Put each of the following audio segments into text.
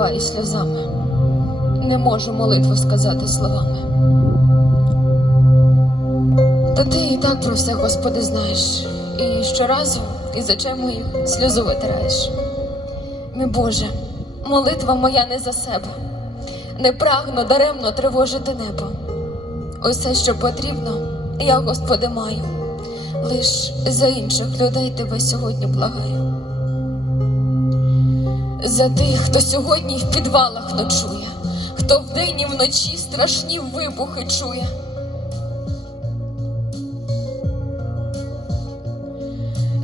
заливаю сльозами. Не можу молитву сказати словами. Та ти і так про все, Господи, знаєш, і щоразу, і за їх сльозу витираєш. Мій Боже, молитва моя не за себе, не прагну даремно тривожити небо. Усе, що потрібно, я, Господи, маю. Лиш за інших людей тебе сьогодні благаю. За тих, хто сьогодні в підвалах ночує, хто вдень і вночі страшні вибухи чує.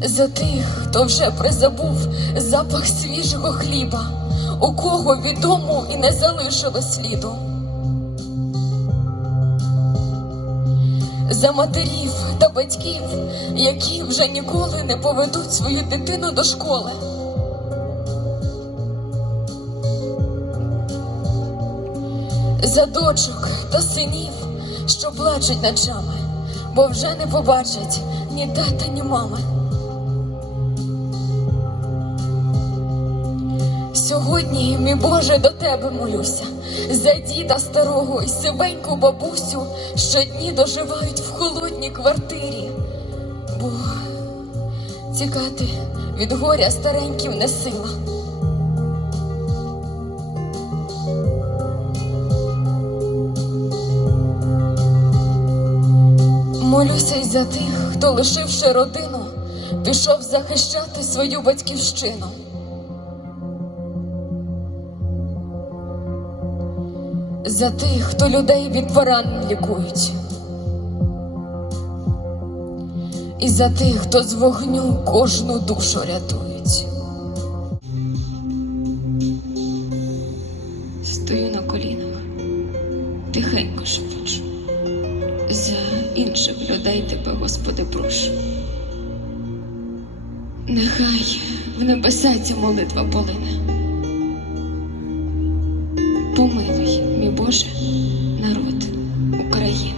За тих, хто вже призабув запах свіжого хліба, у кого відому і не залишило сліду. За матерів та батьків, які вже ніколи не поведуть свою дитину до школи. За дочок та синів, що плачуть ночами, бо вже не побачать ні тата, ні мами. Сьогодні, мій Боже, до тебе молюся, за діда старого і сивеньку бабусю, що дні доживають в холодній квартирі, бо тікати від горя стареньким не сила. Молюся й за тих, хто, лишивши родину, пішов захищати свою батьківщину. За тих, хто людей від поранень лікують. І за тих, хто з вогню кожну душу рятують. Стою на колінах, тихенько шепочу. Інших людей тебе, Господи, прошу. Нехай в небеса ця молитва полине. Помилуй, мій Боже, народ України.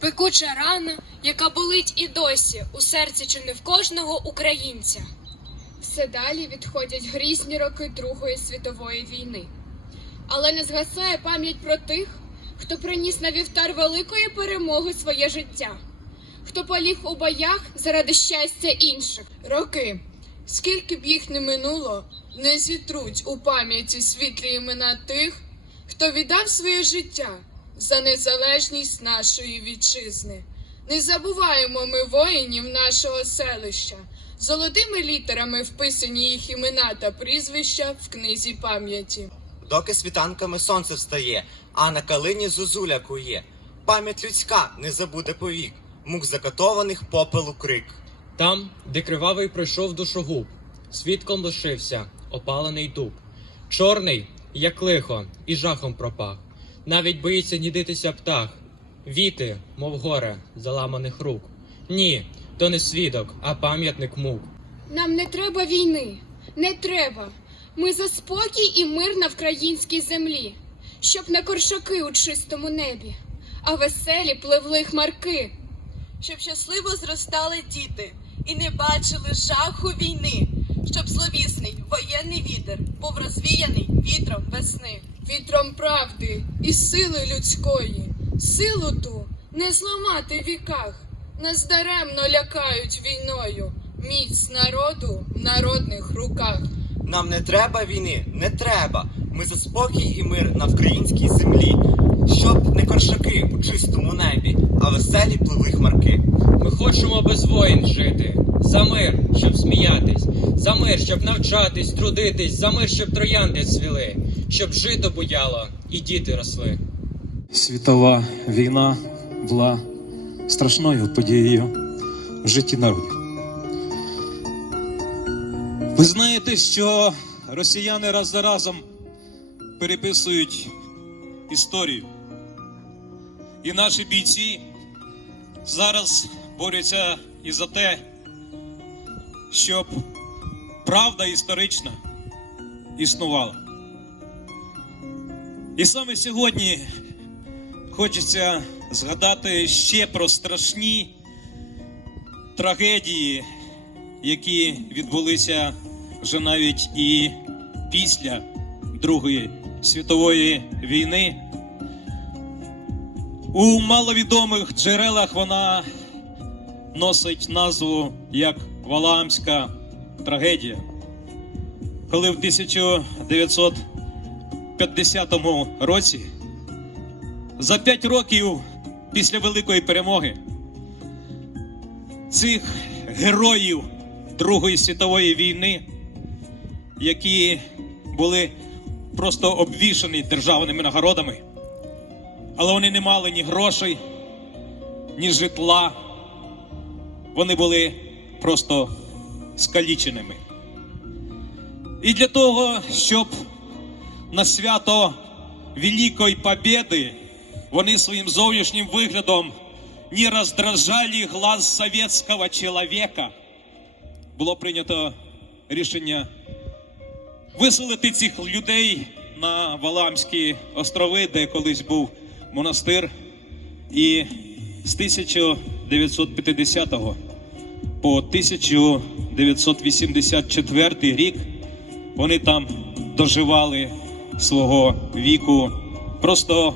Пекуча рана, яка болить і досі у серці чи не в кожного українця. Все далі відходять грізні роки Другої світової війни. Але не згасає пам'ять про тих, хто приніс на вівтар великої перемоги своє життя, хто поліг у боях заради щастя інших. Роки, скільки б їх не минуло, не зітруть у пам'яті світлі імена тих, хто віддав своє життя за незалежність нашої вітчизни. Не забуваємо ми воїнів нашого селища, золотими літерами вписані їх імена та прізвища в книзі пам'яті. Доки світанками сонце встає, а на калині зозуля кує. Пам'ять людська не забуде повік, мук закатованих попелу крик. Там, де кривавий пройшов душогуб, свідком лишився опалений дуб. Чорний, як лихо, і жахом пропах. Навіть боїться нідитися птах. Віти, мов горе, заламаних рук. Ні, то не свідок, а пам'ятник мук. Нам не треба війни, не треба. Ми за спокій і мир на вкраїнській землі, щоб не коршаки у чистому небі, а веселі пливли хмарки. щоб щасливо зростали діти і не бачили жаху війни, щоб зловісний воєнний вітер був розвіяний вітром весни. Вітром правди і сили людської, силу ту не зламати в віках, нас даремно лякають війною, міць народу в народних руках. Нам не треба війни, не треба. Ми за спокій і мир на українській землі. Щоб не коршаки у чистому небі, а веселі пливли хмарки. Ми хочемо без воїн жити, за мир, щоб сміятись, за мир, щоб навчатись, трудитись, за мир, щоб троянди цвіли, щоб жито буяло і діти росли. Світова війна була страшною подією в житті народів. Ви знаєте, що росіяни раз за разом переписують історію. І наші бійці зараз борються і за те, щоб правда історична існувала. І саме сьогодні хочеться згадати ще про страшні трагедії, які відбулися вже навіть і після Другої світової війни. У маловідомих джерелах вона носить назву як Валаамська трагедія. Коли в 1950 році, за п'ять років після Великої перемоги, цих героїв Другої світової війни, які були просто обвішані державними нагородами, але вони не мали ні грошей, ні житла. Вони були просто скаліченими. І для того, щоб на свято Великої Побєди вони своїм зовнішнім виглядом не роздражали глаз советського чоловіка, було прийнято рішення виселити цих людей на Валамські острови, де колись був монастир. І з 1950 по 1984 рік вони там доживали свого віку просто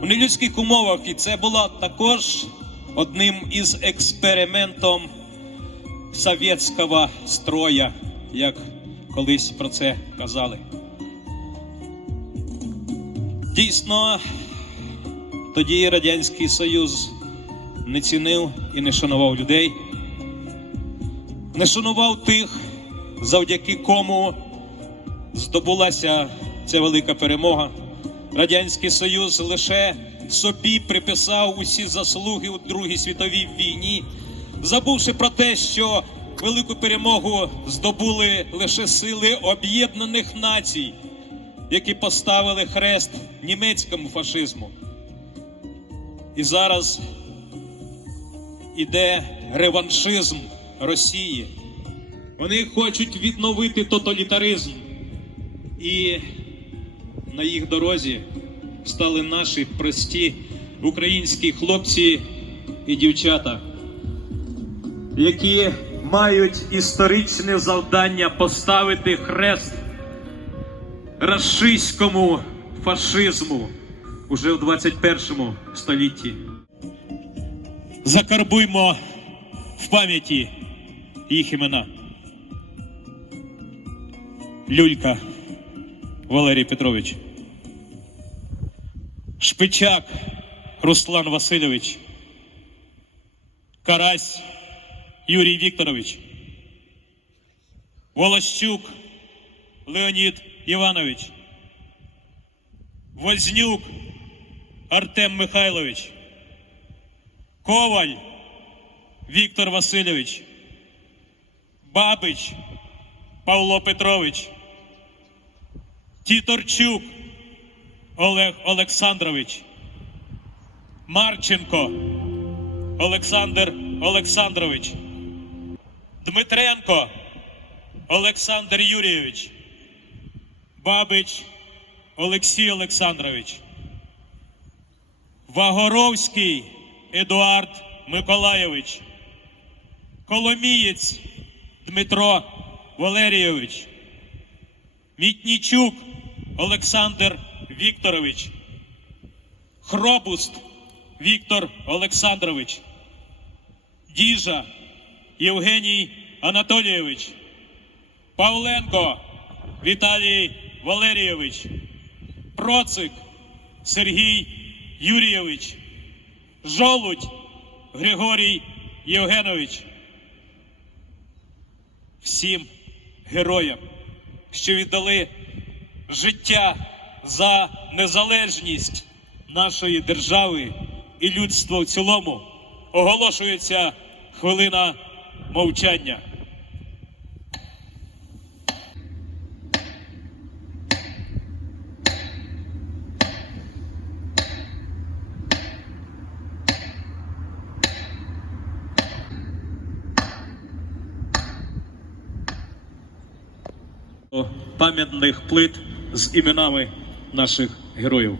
в нелюдських умовах. І це було також одним із експериментом совєтського строя, як колись про це казали. Дійсно, тоді Радянський Союз не цінив і не шанував людей, не шанував тих, завдяки кому здобулася ця велика перемога. Радянський Союз лише собі приписав усі заслуги у Другій світовій війні, забувши про те, що велику перемогу здобули лише сили Об'єднаних Націй, які поставили хрест німецькому фашизму. І зараз іде реваншизм Росії. Вони хочуть відновити тоталітаризм. І на їх дорозі стали наші прості українські хлопці і дівчата, які мають історичне завдання поставити хрест рашистському фашизму уже в 21 столітті. Закарбуймо в пам'яті їх імена. Люлька Валерій Петрович. Шпичак Руслан Васильович. Карась Юрій Вікторович. Волощук Леонід Іванович. Вознюк Артем Михайлович. Коваль Віктор Васильович. Бабич Павло Петрович. Тіторчук Олег Олександрович. Марченко Олександр Олександрович. Дмитренко Олександр Юрійович. Бабич Олексій Олександрович. Вагоровський Едуард Миколайович. Коломієць Дмитро Валерійович. Мітнічук Олександр Вікторович. Хробуст Віктор Олександрович. Діжа Євгеній Анатолійович. Павленко Віталій Валерійович. Процик Сергій Юрійович. Жолудь Григорій Євгенович. Всім героям, що віддали життя за незалежність нашої держави і людства в цілому, оголошується хвилина мовчання. Пам'ятних плит з іменами наших героїв.